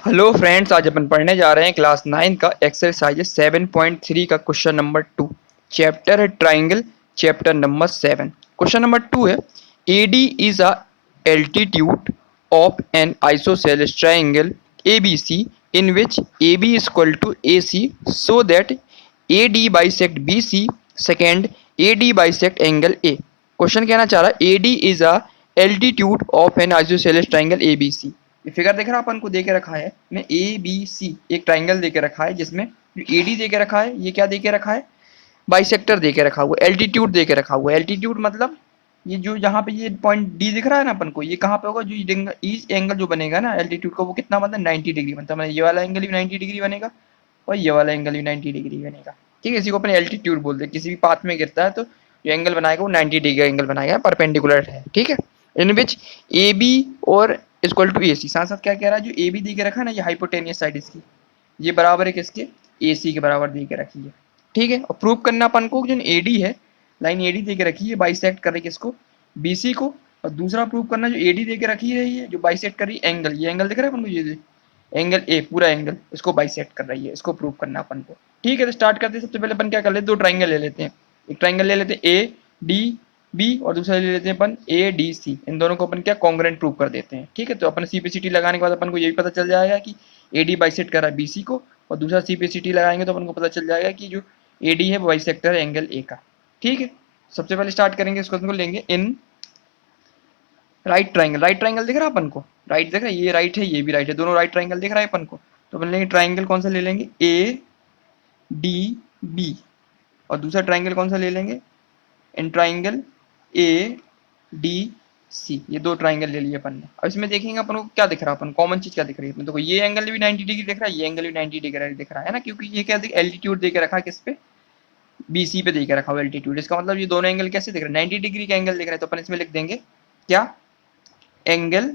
Hello friends, आज अपन पढ़ने जा रहे हैं क्लास 9 का एक्सरसाइज 7.3 का क्वेश्चन नंबर 2। चैप्टर है triangle, chapter number 7। Question number 2 है AD is a altitude of N isosceles triangle ABC in which AB is equal to AC so that AD bisect BC, second AD bisect angle A। Question कहना चाह रहा है AD is a altitude of N isosceles triangle ABC। ये figure देख रहा है अपन को दे के रखा है में ABC एक ट्राइंगल दे के रखा है जिसमें AD दे के रखा है, ये क्या दे के रखा है, बाइसेक्टर दे के रखा हुआ है, एल्टीट्यूड दे के रखा हुआ है। एल्टीट्यूड मतलब ये जो यहाँ पे ये पॉइंट डी दिख रहा है ना अपन को, ये कहाँ पे होगा, जो ईच एंगल जो बनेगा ना एल्टीट्यूड का वो कितना बनता है 90 डिग्री बनता है। मतलब ये वाला एंगल भी 90 डिग्री बनेगा और ये वाला एंगल भी 90 डिग्री बनेगा। ठीक है, इसी को अपन एल्टीट्यूड बोलते हैं। किसी भी पाथ में गिरता है तो जो एंगल बनाएगा वो 90 डिग्री एंगल बनाएगा, परपेंडिकुलर है। ठीक है, इन विच ए बी और इक्वल टू ए सी। साथ साथ क्या कह रहा है, जो ए बी दी के रखा है ना, ये हाइपोटेनियस साइड इसकी ये बराबर है किसके, ए सी के बराबर दी के रखी है। ठीक है, और प्रूव करना अपन को जो एडी है, लाइन एडी दे के रखी है बाइसेक्ट कर रही है किसको, बीसी को। और दूसरा प्रूव करना जो एडी दे के रखी है ये जो बाइसेक्ट कर रही है एंगल, ये एंगल दिख रहा है अपन को, ये एंगल ए पूरा एंगल इसको बाइसेक्ट कर रही है, इसको प्रूव करना अपन को। ठीक है, तो स्टार्ट करते हैं। सबसे पहले अपन क्या कर लेते हैं, दो ट्राइंगल ले लेते हैं। एक ट्राइंगल ले लेते हैं ए डी बी और दूसरा ले लेते हैं अपन ए डी सी। इन दोनों को अपन क्या कॉन्ग्रुएंट प्रूव कर देते हैं। ठीक है, तो अपन सी पी सी टी लगाने के बाद अपन को ये भी पता चल जाएगा कि ए डी बाइसेक्ट कर रहा है बी सी को, और दूसरा सी पी सी टी लगाएंगे तो अपन को पता चल जाएगा कि जो ए डी है वो बाइसेक्टर है एंगल ए का। ठीक है, सबसे पहले स्टार्ट करेंगे, इसको को लेंगे in right triangle. Right triangle दिख रहा है अपन को, राइट दिख रहा है, ये राइट है ये भी राइट है, दोनों राइट ट्राइंगल दिख रहा है अपन को। तो अपन लेंगे ट्राइंगल कौन सा ले लेंगे, ए डी बी। और दूसरा ट्राइंगल कौन सा ले लेंगे, इन ट्राइंगल ए डी सी। ये दो ट्राइंगल ले लिए अपन ने। अब इसमें देखेंगे अपन को क्या दिख रहा है, अपन कॉमन चीज क्या दिख रही है। देखो ये एंगल भी 90 डिग्री दिख रहा है, ये एंगल भी 90 डिग्री दिख रहा है ना, क्योंकि ये क्या एल्टीट्यूड दे के रखा है किस पे, बीसी पे दे के रखा हुआ एल्टीट्यूड। इसका मतलब ये दोनों एंगल कैसे दिख रहे हैं, 90 डिग्री का एंगल दिख रहा है। तो अपन इसमें लिख देंगे क्या, एंगल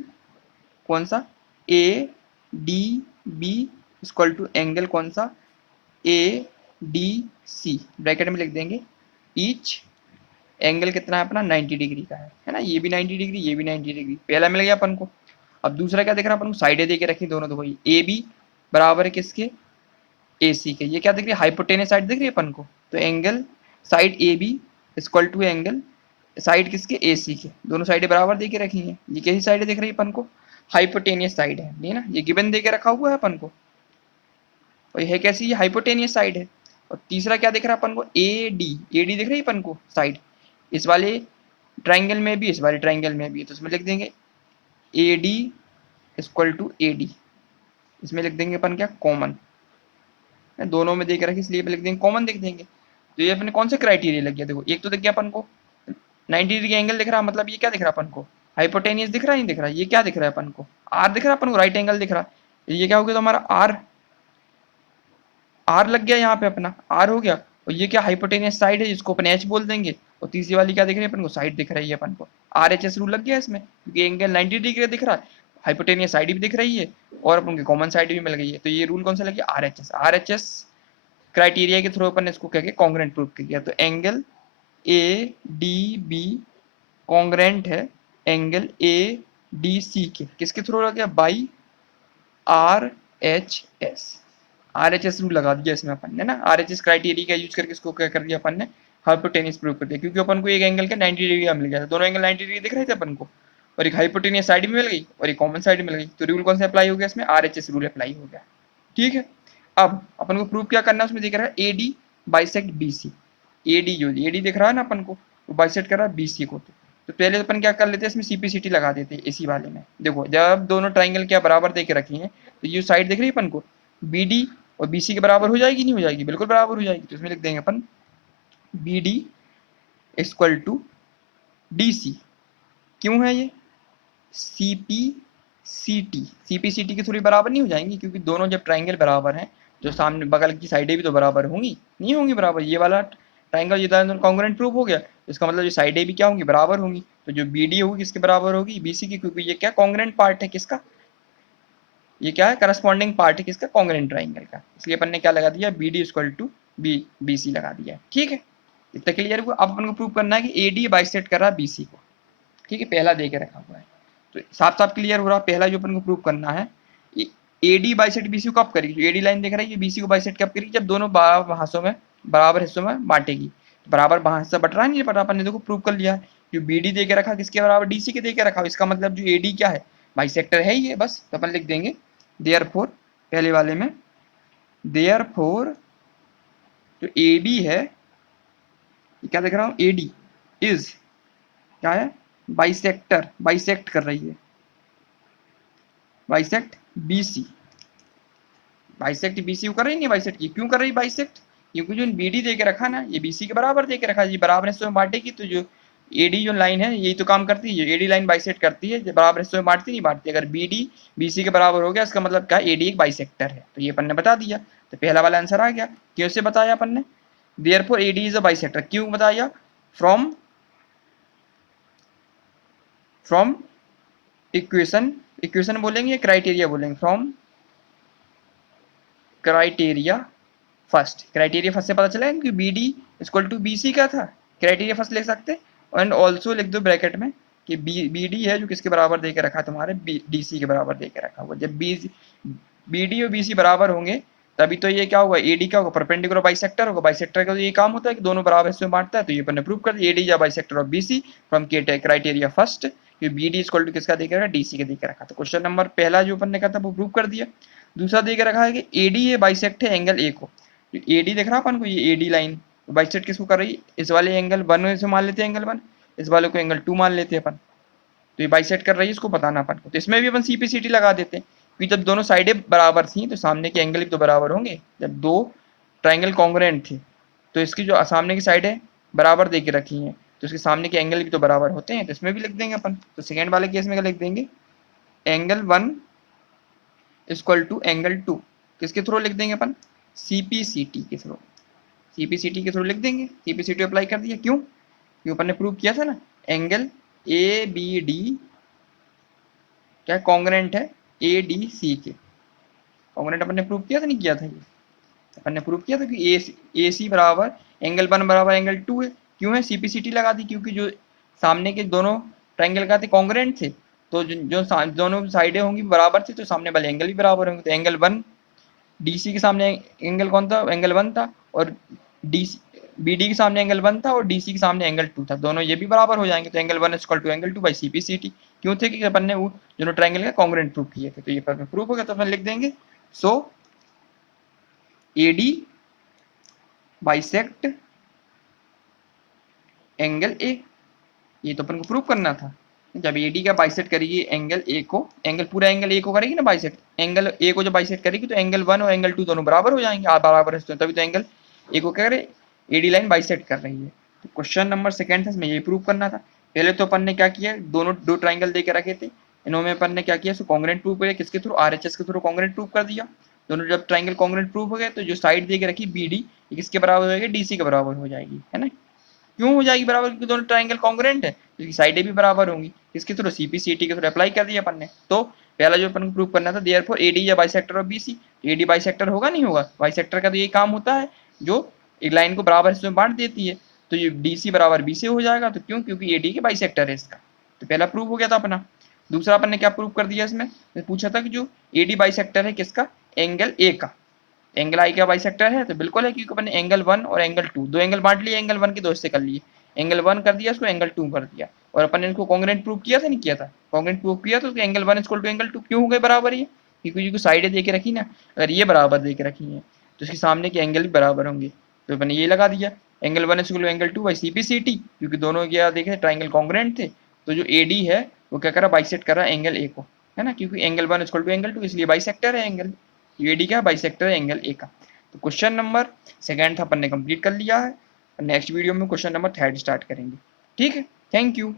कौन सा, A D B equal to angle कौन सा, ए डी सी। ब्रैकेट में लिख देंगे ईच एंगल कितना है अपना 90 डिग्री का है ना, ये भी 90 डिग्री ये भी 90 डिग्री, पहला मिल गया अपन को। अब दूसरा क्या दिख रहा है अपन को, साइडें दे के रखी दोनों, तो वही ए बी बराबर है किसके, ए सी के। ये क्या दिख रही है, हाइपोटेनस साइड दिख रही है अपन को। तो angle side A B equal to angle side किसके, ए सी के। दोनों साइडें बराबर दे के रखी हैं। ये कैसी साइड दिख रही है अपन को, हाइपोटेनियस साइड है, नहीं ना, ये गिवन दे के रखा हुआ है अपन को। और ये कैसी, ये हाइपोटेनियस साइड है। और तीसरा क्या दिख रहा है अपन को, ए डी दिख रही है अपन को साइड, इस वाले ट्राइंगल में भी इस वाले ट्राइंगल में भी। तो इसमें लिख देंगे A D equal to A D. इसमें लिख देंगे अपन क्या, कॉमन, दोनों में देख रखी इसलिए लिख देंगे कॉमन, लिख देंगे। तो ये अपने कौन से क्राइटेरिया लग गया, देखो एक तो दिख गया अपन को 90 डिग्री एंगल दिख रहा है, मतलब ये क्या दिख रहा है अपन को, हाइपोटेनियस दिख रहा है, नहीं दिख रहा, ये क्या दिख रहा है अपन को, आर दिख रहा है अपन को, राइट एंगल दिख रहा है। ये क्या हो गया, तो हमारा आर, आर लग गया यहाँ पे, अपना आर हो गया। और ये क्या, हाइपोटेनियस साइड है, जिसको अपन एच बोल देंगे। और तीसरी वाली क्या दिख रही है अपन को, साइड दिख रही है अपन को, आर एच एस रूल लग गया इसमें, क्योंकि एंगल 90 डिग्री दिख रहा है, हाइपोटेनियस साइड भी दिख रही है और अपन की कॉमन साइड भी मिल गई है। तो ये रूल कौन सा लग गया, R H S. R H S criteria के थ्रू अपन ने इसको कह के कॉन्ग्रेंट प्रूव किया। तो angle A D B congruent है एंगल ए डी सी के, किसके थ्रू लग गया, by R H S. R H S rule लगा दिया इसमें अपन ने ना, आर एच एस क्राइटेरिया का यूज करके इसको क्या कर दिया अपन ने, हाइपोटेनियस प्रूव कर दिया। क्योंकि अपन को एक एंगल का 90 डिग्री का मिल गया था, दोनों एंगल 90 डिग्री दिख रहे थे अपन को, और एक हाइपोटेनियस साइड भी मिल गई और एक कॉमन साइड मिल गई। तो रूल कौन सा अप्लाई हो गया इसमें, are H S rule apply हो गया। ठीक है, अब अपन को प्रूव क्या करना है, उसमें दिख रहा है A D bisect B C. A D जो ए डी दिख रहा है ना अपन को, वो बाइसेक्ट कर रहा है बी सी को। तो पहले अपन क्या कर लेते हैं, इसमें सीपीसीटी लगा देते हैं इसी वाले में। देखो जब दोनों ट्राइंगल क्या बराबर दे के रखी हैं, तो ये साइड दिख रही है अपन को, बी डी और बी सी के बराबर हो जाएगी, नहीं हो जाएगी, बिल्कुल बराबर हो जाएगी। तो इसमें लिख देंगे अपन B D equal to D C. क्यों है ये, सीपीसीटी की थोड़ी बराबर नहीं हो जाएंगी, क्योंकि दोनों जब ट्राइंगल बराबर हैं, जो सामने बगल की साइडें भी तो बराबर होंगी, नहीं होंगी बराबर। ये वाला ट्राइंगल ये कॉन्ग्रुएंट प्रूफ हो गया, इसका मतलब ये साइडें भी क्या होंगी, बराबर होंगी। तो जो बी डी होगी किसके बराबर होगी, बीसी की, क्योंकि ये क्या कॉन्ग्रुएंट पार्ट है किसका, ये क्या है, करस्पॉन्डिंग पार्ट है किसका, कॉन्ग्रुएंट ट्राइंगल का। इसलिए अपन ने क्या लगा दिया, B D equal to B C लगा दिया। ठीक है, इतना क्लियर हुआ। अब अपन को प्रूव करना है कि ए डी बाइसेक्ट कर रहा है बीसी को। ठीक है, पहला दे के रखा हुआ है, तो साफ साफ क्लियर हो रहा है। पहला जो अपन को प्रूव करना है, एडी बाइसेक्ट बीसी को कब करेगी, जो एडी लाइन देख रहा है ये बीसी को बाइसेक्ट कब करेगी, जब दोनों बराबर हिस्सों में बांटेगी। बराबर हिस्सा बट रहा नहीं है, अपन ने देखो प्रूव कर लिया है। जो बीडी दे के रखा किसके बराबर, डीसी के दे के रखा, इसका मतलब जो एडी क्या है, बाइसेक्टर है ही है बस। तो अपन लिख देंगे देयरफॉर, पहले वाले में देयरफॉर जो एडी है, क्या देख रहा हूँ, एडी इज क्या है, बाइसेक्टर, बाइसेक्ट कर रही है, बाइसेक्ट बीसी, बाइसेक्ट बीसी को कर रही नहीं, बाइसेक्ट की क्यों कर रही बाइसेक्ट, क्योंकि जो बीडी दे के रखा ना ये बीसी के बराबर दे के रखा, ये बराबर हिस्सों में बांटेगी, तो जो एडी जो लाइन है यही तो काम करती है, एडी लाइन बाइसेक्ट करती है, बराबर हिस्सों में बांटती नहीं बांटती। अगर बीडी बीसी के बराबर हो गया इसका मतलब क्या, एडी एक बाइसेक्टर है, तो ये अपन ने बता दिया। तो पहला वाला आंसर आ गया। कैसे बताया अपन ने, therefore AD is a bisector, क्यों बताया, फ्रॉम इक्वेशन, इक्वेशन बोलेंगे क्राइटेरिया बोलेंगे, from criteria first, criteria first से पता चला कि B D equal to B C का था, क्राइटेरिया फर्स्ट लिख सकते, एंड ऑल्सो लिख दो ब्रैकेट में कि बी डी है जो किसके बराबर दे के रखा है तुम्हारे, डी सी के बराबर दे के रखा हुआ। जब बी डी और बी सी बराबर होंगे तभी तो ये क्या होगा, ए डी क्या होगा, परपेंडिकुलर बाइसेक्टर होगा। बाइसेक्टर का तो ये काम होता है कि दोनों बराबर हिस्से में बांटता है, तो ये अपन ने प्रूव कर दिया, ए डी या bisector of B C from criteria first, B D equal to किसका दे के रखा, डी सी के दे के रखा। तो क्वेश्चन नंबर पहला जो अपन ने कहा था वो प्रूव कर दिया। दूसरा दे के रखा है कि एडी ये बाइसेक्ट है एंगल ए को, एडी देख रहा अपन को, ये एडी लाइन बाइसेक्ट किसको कर रही है, इस वाले एंगल 1 से मान लेते हैं, एंगल 1, इस वाले को एंगल 2 मान लेते हैं अपन, तो ये बाइसेक्ट कर रही है, इसको बताना अपन को। तो इसमें भी अपन सीपीसीटी लगा देते हैं, क्योंकि जब दोनों साइडें बराबर थी तो सामने के एंगल भी तो बराबर होंगे। जब दो ट्राइंगल कॉन्ग्रुएंट थे तो इसकी जो सामने की साइडें बराबर दे के रखी हैं तो इसके सामने के एंगल भी तो बराबर होते हैं, तो इसमें भी लिख देंगे अपन। तो सेकेंड वाले केस में क्या लिख देंगे, एंगल 1 इक्वल टू एंगल 2, किसके थ्रू लिख देंगे अपन, सीपीसीटी के थ्रू, सीपीसीटी के थ्रू लिख देंगे। सीपीसीटी अप्लाई कर दिया, क्यों, क्योंकि अपन ने प्रूव किया था ना एंगल ए बी डी क्या कॉन्ग्रुएंट है ए डी सी के, कॉन्ग्रुएंट अपन ने प्रूव किया था नहीं किया था, ये अपन ने प्रूव किया था कि ए सी बराबर एंगल 1 बराबर एंगल 2 है। क्यों है, सीपीसीटी लगा दी, क्योंकि जो सामने के दोनों ट्राइंगल का थे कॉन्ग्रुएंट थे, तो जो दोनों साइडें होंगी बराबर थी तो सामने वाले एंगल भी बराबर होंगे। तो एंगल 1 डीसी के सामने एंगल कौन था, एंगल 1 था, और डीसी बीडी के सामने एंगल 1 था और डीसी के सामने एंगल 2 था, दोनों ये भी बराबर हो जाएंगे। तो angle 1 equal to angle 2 by CPCT, क्यों थे कि अपन ने वो दोनों ट्राइंगल का कॉन्ग्रुएंट प्रूव किए थे, तो ये पर प्रूव हो गया। तो अपन लिख देंगे सो एडी बाइसेक्ट एंगल ए, ये तो अपन को प्रूव करना था। जब एडी का बाइसेक्ट करेगी एंगल ए को, एंगल पूरा एंगल ए को करेगी ना बाइसेक्ट, एंगल ए को जब बाइसेक्ट करेगी तो एंगल 1 और एंगल 2 दोनों बराबर हो जाएंगे, बराबर है, तभी तो एंगल ए को क्या करे, एडी लाइन बाइसेक्ट कर रही है। तो क्वेश्चन नंबर सेकंड था, इसमें ये प्रूव करना था। पहले तो अपन ने क्या किया, दोनों दो ट्राइंगल दे के रखे थे, इन्होंने अपन ने क्या किया, कॉन्ग्रुएंट प्रूव किया, किसके थ्रू, आरएचएस के थ्रू कॉन्ग्रुएंट प्रूव कर दिया। दोनों जब ट्राइंगल कॉन्ग्रुएंट प्रूव हो गए तो जो साइड दे के रखी बीडी ये किसके बराबर हो जाएगी, डीसी के बराबर हो जाएगी, है ना। क्यों हो जाएगी बराबर, क्योंकि दोनों ट्राइंगल कॉन्ग्रुएंट है, क्योंकि साइडें भी बराबर होंगी। इसके थ्रू सीपीसीटी के थ्रू अप्लाई कर दिया अपन ने। तो पहला जो अपन को प्रूव करना था, देयरफॉर एडी या bisector of BC, AD bisector होगा नहीं होगा, बाइसेक्टर का तो ये काम होता है जो एक लाइन को बराबर हिस्सों में बांट देती है, तो ये डीसी बराबर बी से हो जाएगा। तो क्यों, क्योंकि एडी के बाइसेक्टर है इसका। तो पहला प्रूव हो गया था अपना। दूसरा अपन ने क्या प्रूव कर दिया, इसमें पूछा था कि जो एडी बाइसेक्टर है किसका, एंगल ए का, एंगल आई का बाइसेक्टर है, तो बिल्कुल है, क्योंकि अपन ने एंगल 1 और एंगल 2 दो एंगल बांट लिए, एंगल 1 के दो हिस्से कर लिए, एंगल 1 कर दिया इसको, एंगल 2 कर दिया, और अपन ने इनको कॉन्ग्रुएंट प्रूव किया था नहीं किया था, कॉन्ग्रुएंट प्रूव किया तो एंगल 1 इक्वल टू एंगल 2 क्यों हो गए बराबर, ये क्योंकि साइडें दे के रखी ना, अगर ये बराबर दे के रखी है तो इसके सामने के एंगल भी बराबर होंगे, तो अपन ने ये लगा दिया angle 1 equal to angle 2 by CPCT, क्योंकि दोनों क्या देखे ट्राइंगल कॉन्ग्रुएंट थे। तो जो एडी है वो क्या कर रहा है, बाइसेक्ट कर रहा है एंगल ए को, है ना, क्योंकि एंगल 1 इक्वल टू एंगल 2 इसलिए बाइसेक्टर है एंगल, एडी क्या बाइसेक्टर है एंगल ए का। तो क्वेश्चन नंबर सेकंड था अपन ने कंप्लीट कर लिया है। नेक्स्ट वीडियो में क्वेश्चन नंबर थर्ड स्टार्ट करेंगे। ठीक है, थैंक यू।